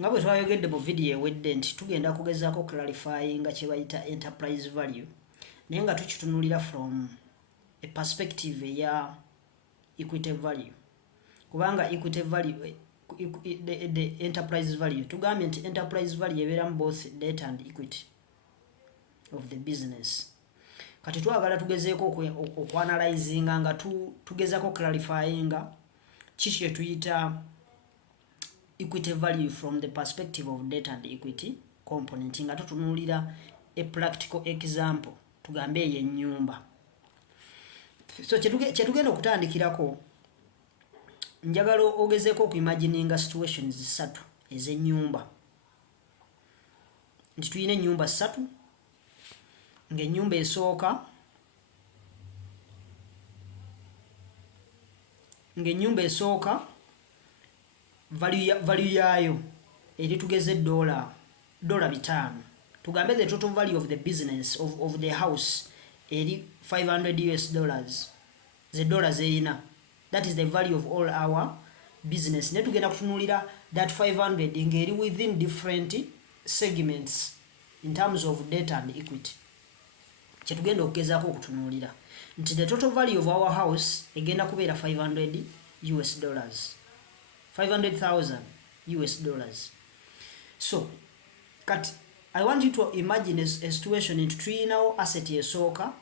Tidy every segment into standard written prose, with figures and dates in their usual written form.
nga bwe twayogedde mu video ewedde nti tugenda kugezaako clarify nga kye bayita enterprise value naye nga tukitunulira from a perspective eya equity value kubanga equity value the enterprise value tugambye nti enterprise value ebeeramu both debt and equity of the business kati twagala tugezeeko okuanalyzinga nga tugezaako clarifyinga kiki kye tuyita equity value from the perspective of debt and equity component nga tutunulira a practical example tugambe eyo ennyumba so kyetugenda okutandikirako njagala ogezeeko okuimagininga situations ssatu ez'ennyumba nti tuyina ennyumba ssatu ng'ennyumba esooka value yaayo eri tugeze $5 tugambe the total value of the business of the house eri $500 ze dollars eyina that is the value of all our business ne tugenda kutunulira that 500 ngeri within different segments in terms of debt and equity kyetugenda okugezaako okutunulira nti the total value of our house egenda kubeera $500,000 so kat I want you to imagine a situation into tuyina asset esooka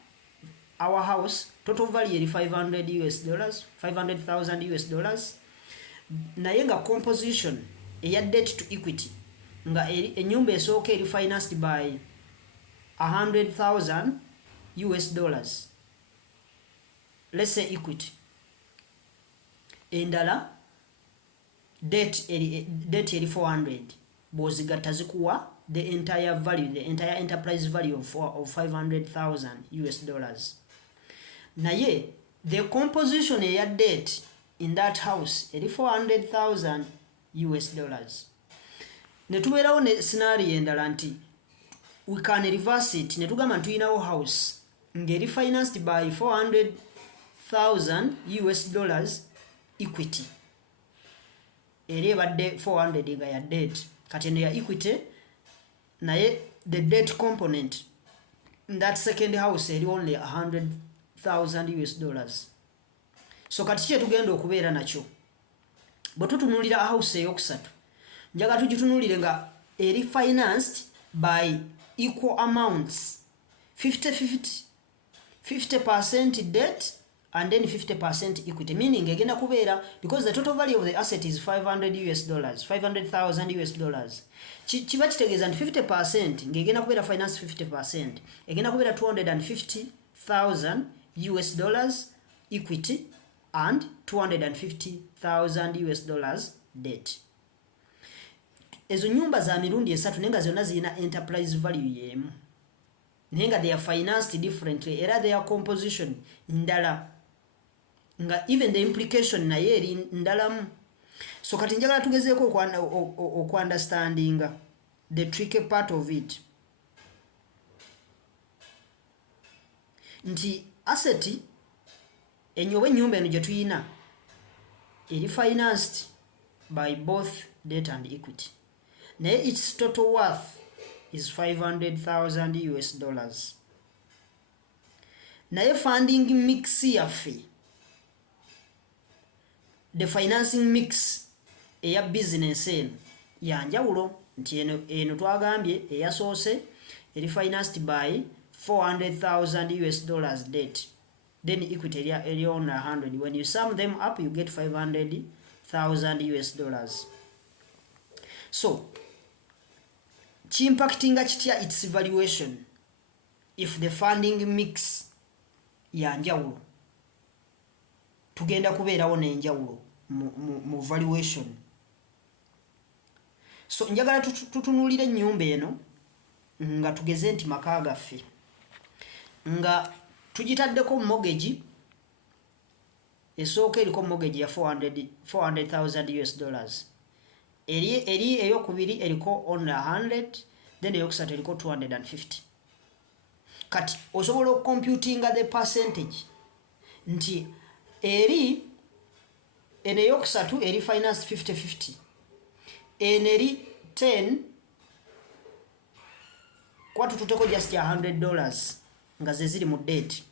our house total value eri $500,000 naye nga composition eya debt to equity nga ennyumba esooka eri financed by $100,000 let's say equity endala debt eri 400 bozigatta zikuwa the entire value the entire enterprise value of $500,000 naye the composition eya debt in that house eri $400,000 ne tubeerawo ne scenario endala nti we can reverse it ne tugamba ntuyinawo house ngeri financed by $400,000 equity eri ebadde 400 nga ya debt kati eno ya equity naye the debt component in that second house eri only $100,000 so kati kye tugenda okubeera nakyo bwe tutunulira house eyokusatu njaga tugitunulire nga eri financed by equal amounts 50% debt and then 50% equity meaning egenda kubeera because the total value of the asset is $500,000 kiba kitegeeza nti 50% ngegenda kubeera finance 50% egenda kubeera $250,000 equity and $250,000 debt ezo nyumba za mirundi esatu nenga zonna zirina enterprise value yemu nenga they are financed differently era their composition ndala nga even the implication naye eri ndalamu so kati njagala tugezeeko okuunderstandinga the tricky part of it nti asset ennyumba eno gye tuyina eri financed by both debt and equity naye its total worth is $500,000 naye funding mix yaffe the financing mix eya business eno yanjawulo nti eno twagambye eyasoose eri financed by $400,000 debt then equity eri on 100 when you sum them up you get $500,000 so chimpactinga kitya its valuation if the funding mix yanjawulo tugenda kubeerawo n'enjawulo mu valuation so njagala tutunulire ennyumba eno nga tugeze nti maka gaffe nga tugitaddeko mortgage esooka eriko mortgage ya $400,000 eri eyokubiri eriko on 100 then eyokusatu eriko 250 kati osobola okucomputinga the percentage nti eri ene eyokusatu eri finance 50-50 ene eri 10 kwatu tuteko just $100 nga zeziri mu debt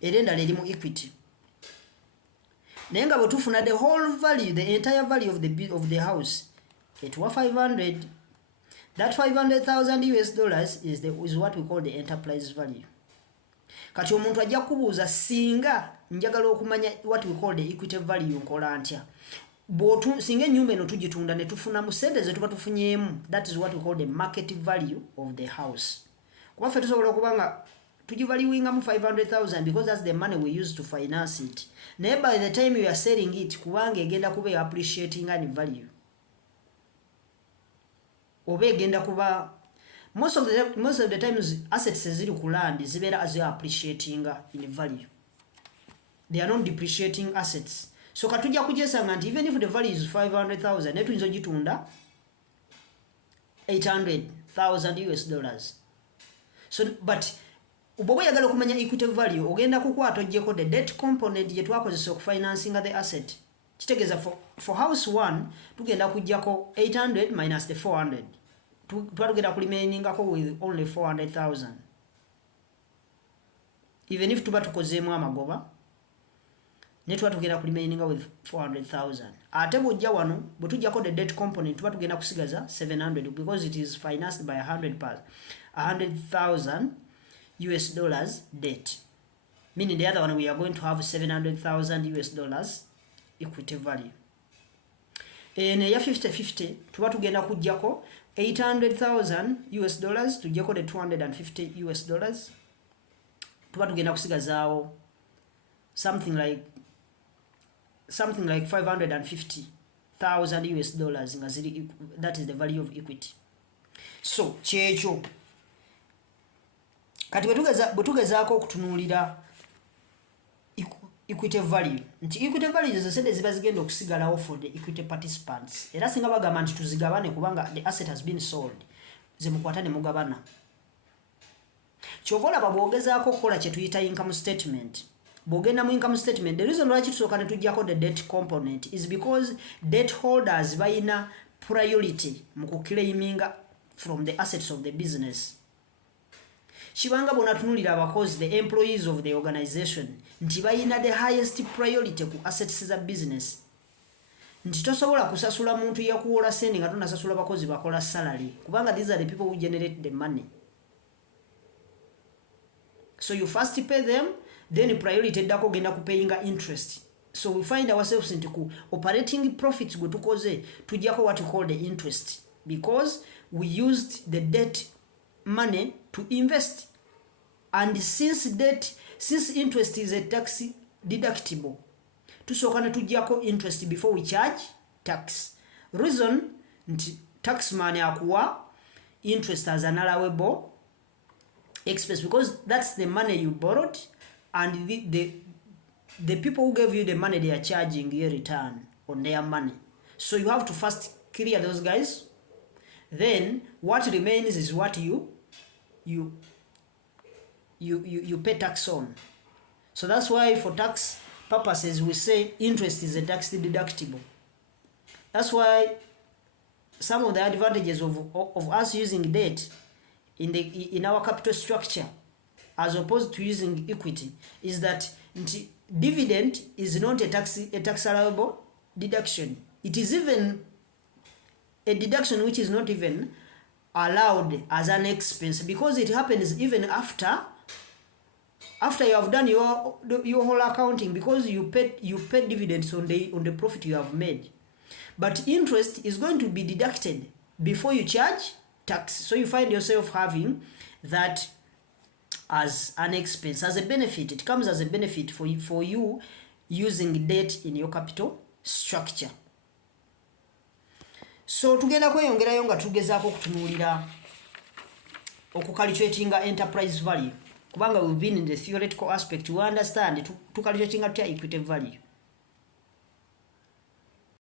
era endala eri mu equity naye nga bwe tufuna the whole value, the entire value of the house etuwa 500. That $500,000 is what we call the enterprise value. Kati omuntu ajja kubuuza singa njagala okumanya what we call the equity value nkola ntya. Singa ennyumba eno tugitunda ne tufuna mu ssente ze tuba tufunyeemu, that is what we call the market value of the house. Kuba ffe tusobola okuba nga tugivaluingamu 500,000 because that's the money we use to finance it. Naye by the time you are selling it, kubanga egenda kuba appreciating in value. Oba egenda kuba most of the times assets eziri ku land zibeera as appreciating in value. They are not depreciating assets. So katujja kujesanga nti even if the value is 500,000 ne tuyinza ogitunda $800,000. So but bw'oba oyagala okumanya equity value ogenda kukwata ogyeko the debt component gye twakozesa okufinancing the asset. Kitegeeza for house 1 tugenda kujjako 800 minus the 400. Tugenda kulimeningako with only 400,000. Even if tuba tukozeemu amagoba ne tuba tugenda kulimeninga with 400,000. Ate bw'ojja wano bwe tujjako the debt component tuba tugenda kusigaza 700 because it is financed by $100,000 debt. Meaning the other one we are going to have $700,000 equity value. Ya 50-50 tuba tugenda kujjako $800,000 tujjako the $250. Tuba tugenda kusigazaawo something like $550,000 nga ziri, that is the value of equity. So kyekyo kati bwe tugezaako okutunuulira equity value nti equity value zo sente ziba zigenda okusigalawo for the equity participants era singa bagamba nti tuzigabane kubanga the asset has been sold zemukwata ne mugabana. Kyova olaba bw'ogezaako okukola kye tuyita income statement. Bw'ogenda mu income statement, the reason lwaki tusooka ne tujjako the debt component is because debt holders bayina priority mu kuclaiminga from the assets of the business. Kibanga bw'onatunulira abakozi, the employees of the organization, nti bayina the highest priority ku assets za business. Nti tosobola kusasula muntu yakuwola sente nga tonasasula bakozi bakola salary kubanga these are the people who generate the money. So you first pay them, then priority eddako genda kupayinga interest. So we find ourselves into operating profits gwe tukoze tujjako what we call the interest because we used the debt money to invest. And since interest is a tax deductible, tusooka ne tujjako interest before we charge tax. Reason nti tax man akuwa interest as an allowable expense because that's the money you borrowed and the people who gave you the money, they are charging you a return on their money. So you have to first clear those guys. Then what remains is what you pay tax on. So that's why for tax purposes we say interest is a tax deductible. That's why some of the advantages of us using debt in our capital structure as opposed to using equity is that dividend is not a tax allowable deduction. It is even a deduction which is not even allowed as an expense because it happens even after you have done your whole accounting because you paid dividends on the profit you have made. But interest is going to be deducted before you charge tax. So you find yourself having that as an expense, as a benefit. It comes as a benefit for you using debt in your capital structure. So tugenda kweyongerayo nga tugezaako okutunuulira okucalculatinga enterprise value kubanga we've been in the theoretical aspect to understand to calculating tutya equity value.